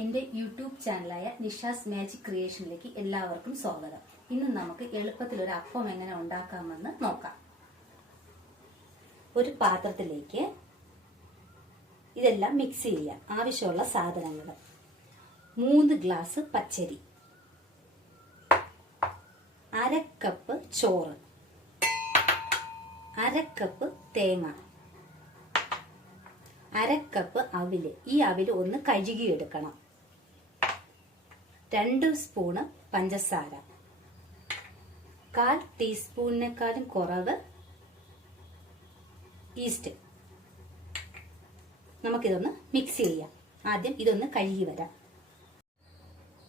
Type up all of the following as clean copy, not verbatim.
എൻ്റെ YouTube ചാനലായ Nisha's magic ക്രിയേഷനിലേക്ക് എല്ലാവർക്കും സ്വാഗതം. ഇന്ന് നമുക്ക് എളുപ്പത്തിൽ ഒരു അപ്പം എങ്ങനെ ഉണ്ടാക്കാമെന്ന് നോക്കാം. ഒരു പാത്രത്തിലേക്ക് ഇതെല്ലാം മിക്സ് ചെയ്യാം. ആവശ്യമുള്ള സാധനങ്ങൾ: 3 ഗ്ലാസ് പച്ചരി, 1/2 കപ്പ് ചോറ്, 1/2 കപ്പ് തേങ്ങ, 1/2 കപ്പ് അവില്. ഈ അവില് ഒന്ന് കഴുകിയെടുക്കണം. 2 സ്പൂണ് പഞ്ചസാര, 1/4 ടീസ്പൂണിനേക്കാളും കുറവ് ഈസ്റ്റ്. നമുക്കിതൊന്ന് മിക്സ് ചെയ്യാം. ആദ്യം ഇതൊന്ന് കഴുകി വരാം.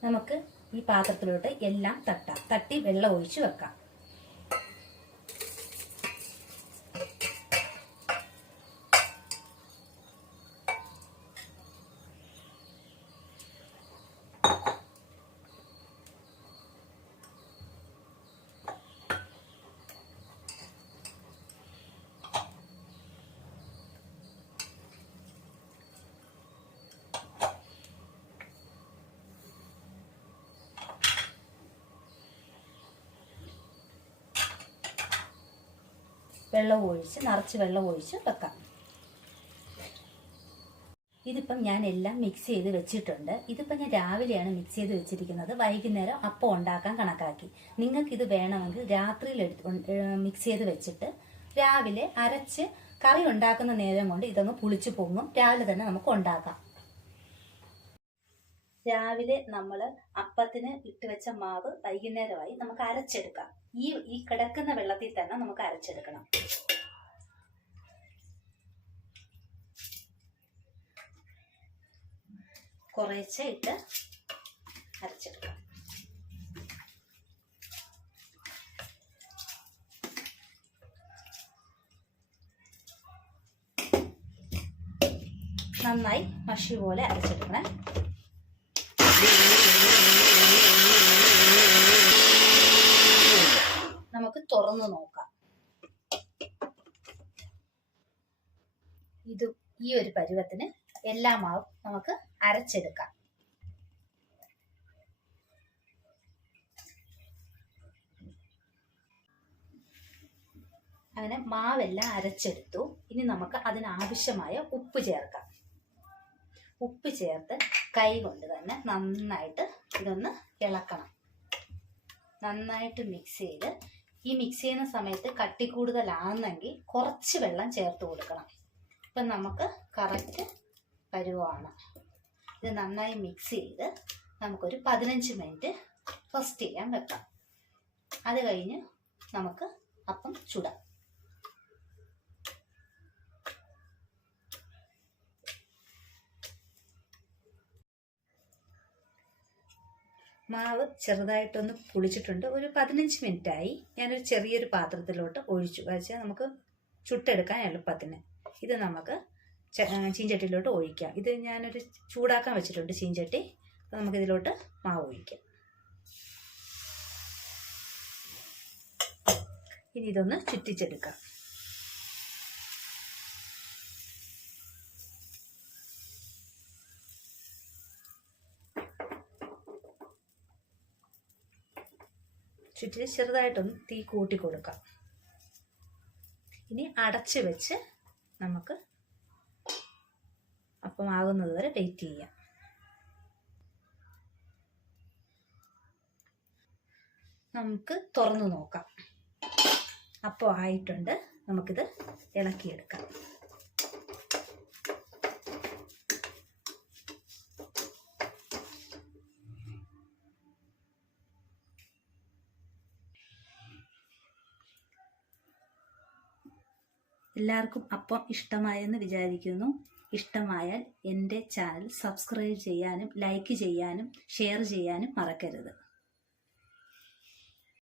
നമുക്ക് ഈ പാത്രത്തിലോട്ട് എല്ലാം തട്ടി വെള്ളം ഒഴിച്ച് വെക്കാം. നിറച്ച് വെള്ളം ഒഴിച്ച് വെക്കാം. ഇതിപ്പം ഞാൻ എല്ലാം മിക്സ് ചെയ്ത് വെച്ചിട്ടുണ്ട്. ഇതിപ്പം ഞാൻ രാവിലെയാണ് മിക്സ് ചെയ്ത് വെച്ചിരിക്കുന്നത്. വൈകുന്നേരം അപ്പം ഉണ്ടാക്കാൻ കണക്കാക്കി. നിങ്ങൾക്ക് ഇത് വേണമെങ്കിൽ രാത്രിയിൽ മിക്സ് ചെയ്ത് വെച്ചിട്ട് രാവിലെ അരച്ച് കറി ഉണ്ടാക്കുന്ന നേരം കൊണ്ട് ഇതങ്ങ് പുളിച്ചു പൊങ്ങും. രാവിലെ തന്നെ നമുക്ക് ഉണ്ടാക്കാം. രാവിലെ നമ്മൾ അപ്പത്തിന് ഇട്ട് വെച്ച മാവ് വൈകുന്നേരമായി നമുക്ക് അരച്ചെടുക്കാം. ഈ കിടക്കുന്ന വെള്ളത്തിൽ തന്നെ നമുക്ക് അരച്ചെടുക്കണം. കുറേശ്ശെ ഇട്ട് അരച്ചെടുക്കാം. നന്നായി മഷി പോലെ അരച്ചെടുക്കണം. നമുക്ക് തുറന്നു നോക്കാം. ഈ ഒരു പരുവത്തിന് എല്ലാ മാവും നമുക്ക് അരച്ചെടുക്കാം. അങ്ങനെ മാവെല്ലാം അരച്ചെടുത്തു. ഇനി നമുക്ക് അതിനാവശ്യമായ ഉപ്പ് ചേർക്കാം. ഉപ്പ് ചേർത്ത് കൈ കൊണ്ട് തന്നെ നന്നായിട്ട് ഇതൊന്ന് ഇളക്കണം. നന്നായിട്ട് മിക്സ് ചെയ്ത്, ഈ മിക്സ് ചെയ്യുന്ന സമയത്ത് കട്ടി കൂടുതലാണെന്നെങ്കിൽ കുറച്ച് വെള്ളം ചേർത്ത് കൊടുക്കണം. ഇപ്പം നമുക്ക് കറക്റ്റ് പരുവമാണ്. ഇത് നന്നായി മിക്സ് ചെയ്ത് നമുക്കൊരു 15 മിനിറ്റ് റെസ്റ്റ് ചെയ്യാൻ വെക്കാം. അത് കഴിഞ്ഞ് നമുക്ക് അപ്പം ചുടാം. മാവ് ചെറുതായിട്ടൊന്ന് പുളിച്ചിട്ടുണ്ട്. ഒരു 15 മിനിറ്റായി. ഞാനൊരു ചെറിയൊരു പാത്രത്തിലോട്ട് ഒഴിച്ചു വെച്ചാൽ നമുക്ക് ചുട്ടെടുക്കാൻ എളുപ്പത്തിന്. ഇത് നമുക്ക് ചീഞ്ചട്ടിയിലോട്ട് ഒഴിക്കാം. ഇത് ഞാനൊരു ചൂടാക്കാൻ വെച്ചിട്ടുണ്ട് ചീഞ്ചട്ടി. അപ്പോൾ നമുക്കിതിലോട്ട് മാവ് ഒഴിക്കാം. ഇനി ഇതൊന്ന് ചുറ്റിച്ചെടുക്കാം. ചുറ്റി ചെറുതായിട്ടൊന്ന് തീ കൂട്ടി കൊടുക്കാം. ഇനി അടച്ച് വെച്ച് നമുക്ക് അപ്പം ആകുന്നത് വരെ വെയിറ്റ് ചെയ്യാം. നമുക്ക് തുറന്നു നോക്കാം. അപ്പം ആയിട്ടുണ്ട്. നമുക്കിത് ഇളക്കിയെടുക്കാം. എല്ലാവർക്കും അപ്പം ഇഷ്ടമായെന്ന് വിചാരിക്കുന്നു. ഇഷ്ടമായാൽ എൻ്റെ ചാനൽ സബ്സ്ക്രൈബ് ചെയ്യാനും ലൈക്ക് ചെയ്യാനും ഷെയർ ചെയ്യാനും മറക്കരുത്.